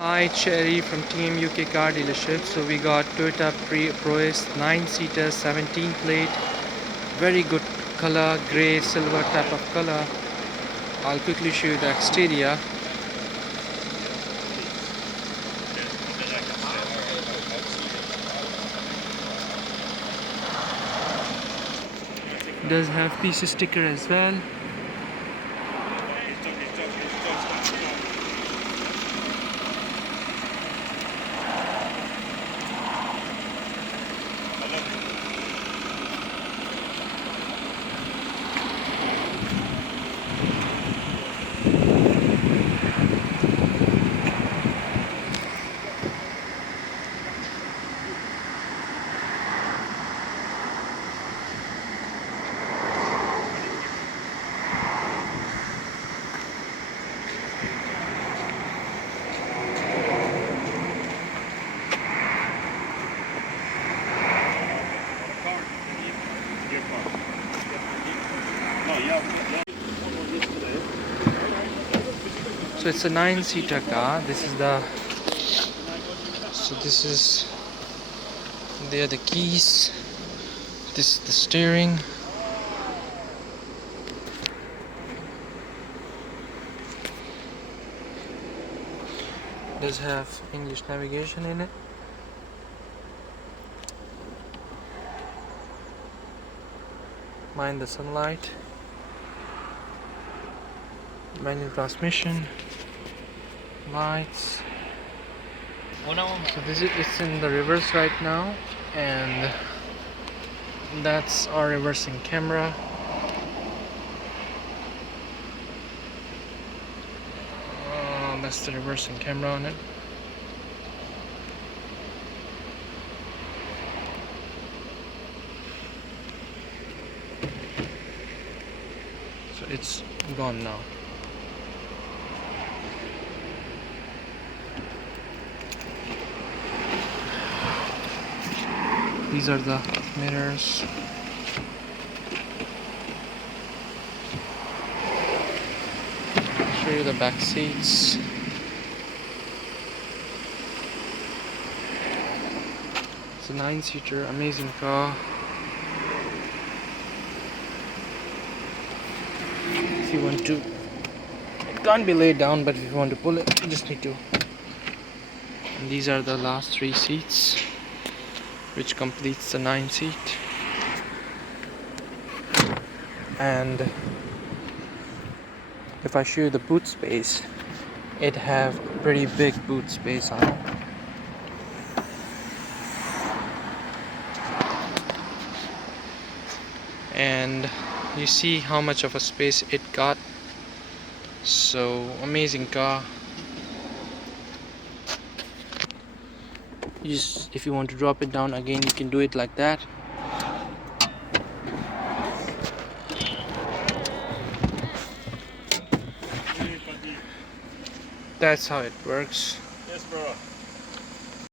Hi, Cherry from Team UK Car Dealership. So we got Toyota Proace 9-seater 17 plate, very good color, grey silver type of color. I'll quickly show you the exterior. Does have PC sticker as well. So it's a 9-seater car. This is there are the keys. This is the steering. Does have English navigation in it. Mind the sunlight. Manual transmission. Lights. So it's in the reverse right now, and that's our reversing camera. That's the reversing camera on it. So it's gone now. These are the mirrors. Show you the back seats. It's a 9-seater, amazing car. If you want to, it can't be laid down, but if you want to pull it, you just need to. And these are the last 3 seats, which completes the 9-seat. And if I show you the boot space, it have pretty big boot space on it. And you see how much of a space it got. So amazing car. If you want to drop it down again, you can do it like that. That's how it works.